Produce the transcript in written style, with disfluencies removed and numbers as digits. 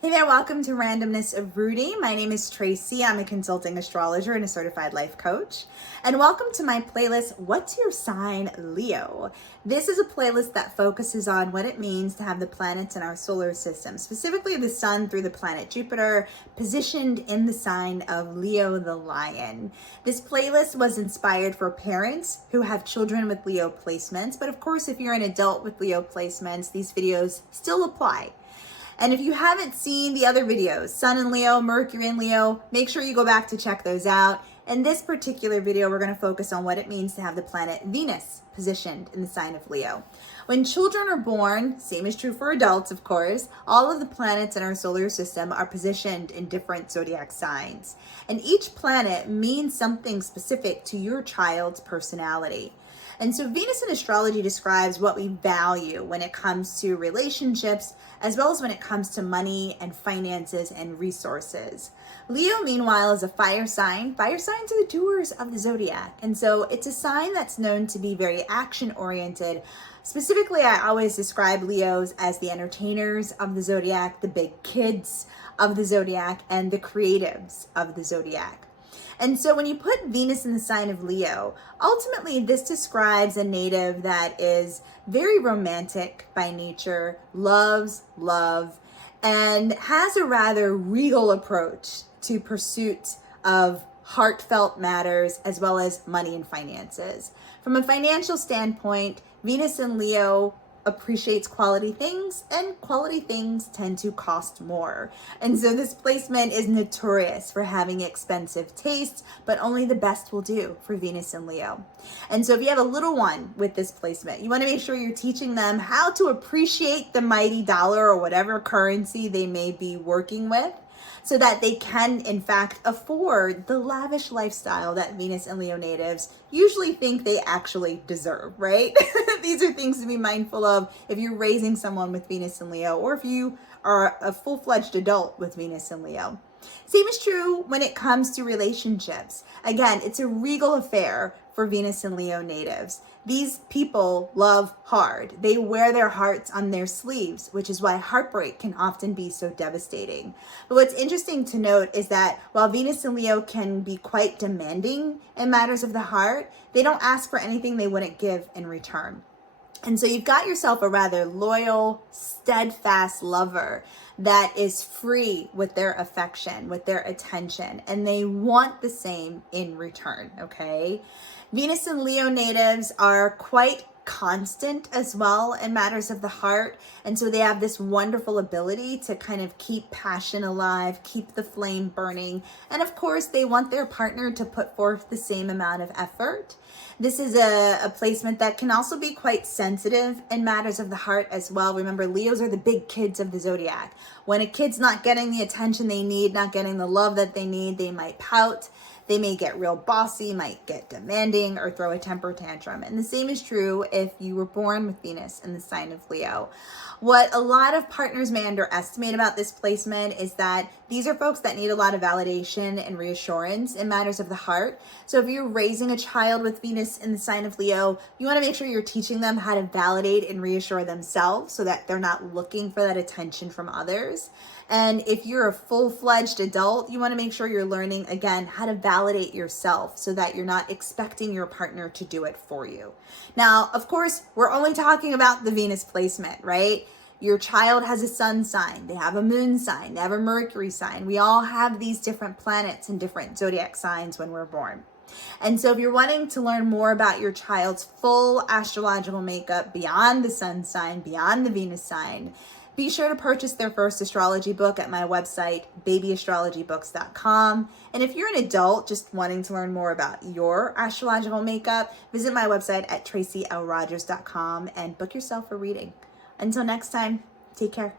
Hey there, welcome to Randomness of Rudy. My name is Tracey. I'm a consulting astrologer and a certified life coach. And welcome to my playlist, What's Your Sign, Leo? This is a playlist that focuses on what it means to have the planets in our solar system, specifically the sun through the planet Jupiter, positioned in the sign of Leo the Lion. This playlist was inspired for parents who have children with Leo placements, but of course, if you're an adult with Leo placements, these videos still apply. And if you haven't seen the other videos, Sun in Leo, Mercury in Leo, make sure you go back to check those out. In this particular video, we're going to focus on what it means to have the planet Venus positioned in the sign of Leo. When children are born, same is true for adults, of course, all of the planets in our solar system are positioned in different zodiac signs. And each planet means something specific to your child's personality. And so Venus in astrology describes what we value when it comes to relationships, as well as when it comes to money and finances and resources. Leo, meanwhile, is a fire sign. Fire signs are the doers of the zodiac. And so it's a sign that's known to be very action-oriented. Specifically, I always describe Leos as the entertainers of the zodiac, the big kids of the zodiac, and the creatives of the zodiac. And so when you put Venus in the sign of Leo, ultimately this describes a native that is very romantic by nature, loves love, and has a rather regal approach to pursuit of heartfelt matters as well as money and finances. From a financial standpoint, Venus in Leo appreciates quality things, and quality things tend to cost more. And so this placement is notorious for having expensive tastes, but only the best will do for Venus and Leo. And so if you have a little one with this placement, you want to make sure you're teaching them how to appreciate the mighty dollar or whatever currency they may be working with, so that they can, in fact, afford the lavish lifestyle that Venus and Leo natives usually think they actually deserve, right? These are things to be mindful of if you're raising someone with Venus and Leo, or if you are a full-fledged adult with Venus and Leo. Same is true when it comes to relationships. Again, it's a regal affair for Venus and Leo natives. These people love hard. They wear their hearts on their sleeves, which is why heartbreak can often be so devastating. But what's interesting to note is that while Venus and Leo can be quite demanding in matters of the heart, they don't ask for anything they wouldn't give in return. And so you've got yourself a rather loyal, steadfast lover that is free with their affection, with their attention, and they want the same in return, okay? Venus and Leo natives are quite constant as well in matters of the heart, and so they have this wonderful ability to kind of keep passion alive, keep the flame burning, and of course they want their partner to put forth the same amount of effort. This is a placement that can also be quite sensitive in matters of the heart as well. Remember, Leos are the big kids of the zodiac. When a kid's not getting the attention they need, not getting the love that they need, they might pout. They may get real bossy, might get demanding, or throw a temper tantrum. And the same is true if you were born with Venus in the sign of Leo. What a lot of partners may underestimate about this placement is that these are folks that need a lot of validation and reassurance in matters of the heart. So if you're raising a child with Venus in the sign of Leo, you want to make sure you're teaching them how to validate and reassure themselves so that they're not looking for that attention from others. And if you're a full-fledged adult, you want to make sure you're learning, again, how to validate yourself so that you're not expecting your partner to do it for you. Now, of course, we're only talking about the Venus placement, right? Your child has a sun sign, they have a moon sign, they have a Mercury sign. We all have these different planets and different zodiac signs when we're born. And so if you're wanting to learn more about your child's full astrological makeup beyond the sun sign, beyond the Venus sign, be sure to purchase their first astrology book at my website, babyastrologybooks.com. And if you're an adult just wanting to learn more about your astrological makeup, visit my website at traceylrogers.com and book yourself a reading. Until next time, take care.